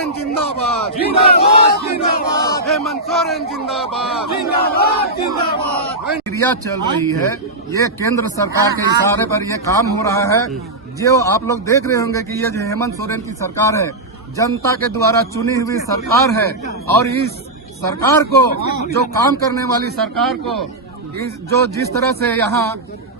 सोरेन जिंदाबाद, जिंदाबाद जिंदाबाद, हेमंत सोरेन जिंदाबाद, जिंदाबाद जिंदाबाद। क्रिया चल रही है, ये केंद्र सरकार के इशारे पर ये काम हो रहा है। जो आप लोग देख रहे होंगे कि ये जो हेमंत सोरेन की सरकार है, जनता के द्वारा चुनी हुई सरकार है और इस सरकार को, जो काम करने वाली सरकार को, जो जिस तरह से यहाँ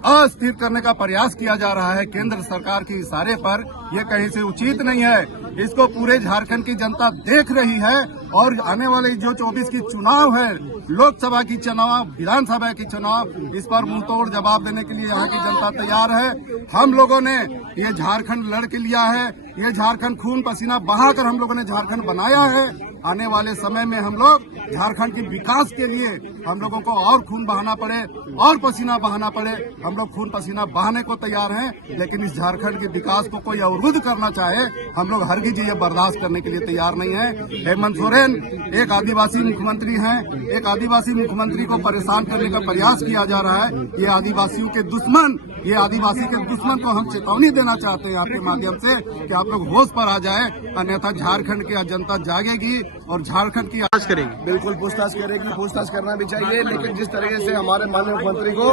अस्थिर करने का प्रयास किया जा रहा है केंद्र सरकार के इशारे पर, ये कहीं से उचित नहीं है। इसको पूरे झारखंड की जनता देख रही है और आने वाले जो 24 की चुनाव है, लोकसभा की चुनाव, विधानसभा की चुनाव, इस पर मुंहतोड़ जवाब देने के लिए यहाँ की जनता तैयार है। हम लोगों ने ये झारखंड लड़ के लिया है, ये झारखंड खून पसीना बहाकर हम लोगों ने झारखंड बनाया है। आने वाले समय में हम लोग झारखंड के विकास के लिए हम लोगों को और खून बहाना पड़े और पसीना बहाना पड़े, हम लोग खून पसीना बहाने को तैयार हैं। लेकिन इस झारखंड के विकास को कोई अवरुद्ध करना चाहे, हम लोग हरगिज ये बर्दाश्त करने के लिए तैयार नहीं है। हेमंत सोरेन एक आदिवासी मुख्यमंत्री हैं, एक आदिवासी मुख्यमंत्री को परेशान करने का प्रयास किया जा रहा है। ये आदिवासियों के दुश्मन, ये आदिवासी के दुश्मन को हम चेतावनी देना चाहते हैं आपके माध्यम से कि आप लोग होश पर आ जाए, अन्यथा झारखंड की जनता जागेगी और झारखंड की पूछताछ करेगी। बिल्कुल पूछताछ करेगी, पूछताछ करना भी चाहिए। लेकिन जिस तरीके से हमारे माननीय मुख्यमंत्री को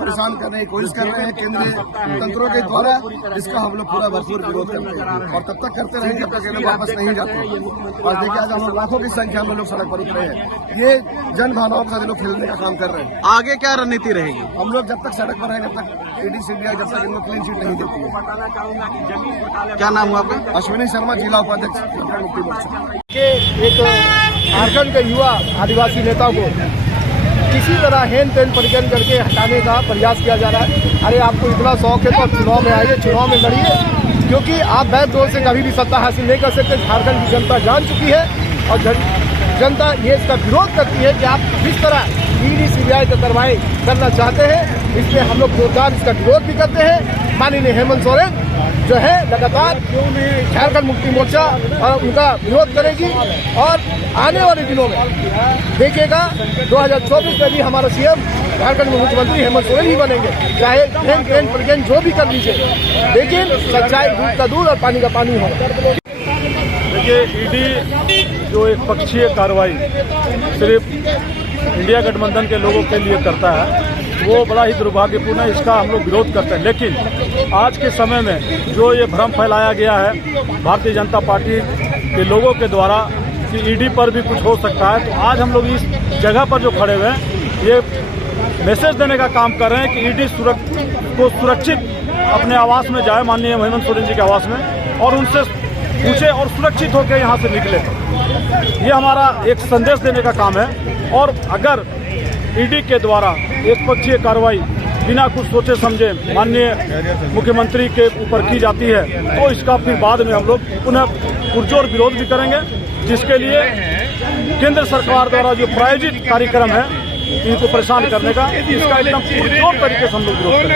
परेशान करने की कोशिश कर रहे हैं केंद्रीय तंत्रों के द्वारा, इसका हम लोग पूरा भरपूर विरोध करते हैं और तब तक करते रहेंगे जब तक ये लोग वापस नहीं जाते। और देखिए आज हम लोग लाखों की संख्या में लोग सड़क पर उतरे हैं, ये जन भावनाओं के साथ लोग खेलने का काम कर रहे हैं। आगे क्या रणनीति रहेगी? हम लोग जब तक सड़क पर रहेंगे, जब तक ईडी सीबीआई जब तक इनको क्लीन चिट नहीं देती है। क्या नाम हुआ आपका? अश्विनी शर्मा, जिला उपाध्यक्ष झारखंड मुक्ति मोर्चा। एक झारखंड के युवा आदिवासी नेता को किसी तरह हेन टेन परिजन करके हटाने का प्रयास किया जा रहा है। अरे आपको इतना शौक है तो आप चुनाव में आइए, चुनाव में लड़िए, क्योंकि आप बैकडोर से कभी भी सत्ता हासिल नहीं कर सकते। झारखंड की जनता जान चुकी है और जनता ये इसका विरोध करती है कि आप जिस तरह ईडी सीबीआई का कार्रवाई करना चाहते हैं, इसलिए हम लोग जोरदार इसका विरोध भी करते हैं। माननीय हेमंत सोरेन जो है लगातार झारखंड मुक्ति मोर्चा उनका विरोध करेगी और आने वाले दिनों में देखिएगा 2024 में भी हमारा सीएम झारखंड में मुख्यमंत्री हेमंत सोरेन ही बनेंगे, चाहे ट्रेन प्रेजेंट जो भी कर लीजिए, लेकिन सच्चाई दूध का दूध और पानी का पानी हो। देखिए, ईडी जो एक पक्षीय कार्रवाई सिर्फ इंडिया गठबंधन के लोगों के लिए करता है, वो बड़ा ही दुर्भाग्यपूर्ण है। इसका हम लोग विरोध करते हैं। लेकिन आज के समय में जो ये भ्रम फैलाया गया है भारतीय जनता पार्टी के लोगों के द्वारा कि ईडी पर भी कुछ हो सकता है, तो आज हम लोग इस जगह पर जो खड़े हुए हैं, ये मैसेज देने का काम कर रहे हैं कि ईडी को सुरक्षित अपने आवास में जाए, माननीय हेमंत सोरेन जी के आवास में, और उनसे पूछे और सुरक्षित होकर यहाँ से निकले। ये हमारा एक संदेश देने का काम है। और अगर ईडी के द्वारा एक पक्षीय कार्रवाई बिना कुछ सोचे समझे माननीय मुख्यमंत्री के ऊपर की जाती है, तो इसका फिर बाद में हम लोग पुनः पुरजोर विरोध भी करेंगे, जिसके लिए केंद्र सरकार द्वारा जो प्रायोजित कार्यक्रम है इनको परेशान करने का, इसका एकदम पुरजोर तरीके से हम लोग विरोध करेंगे।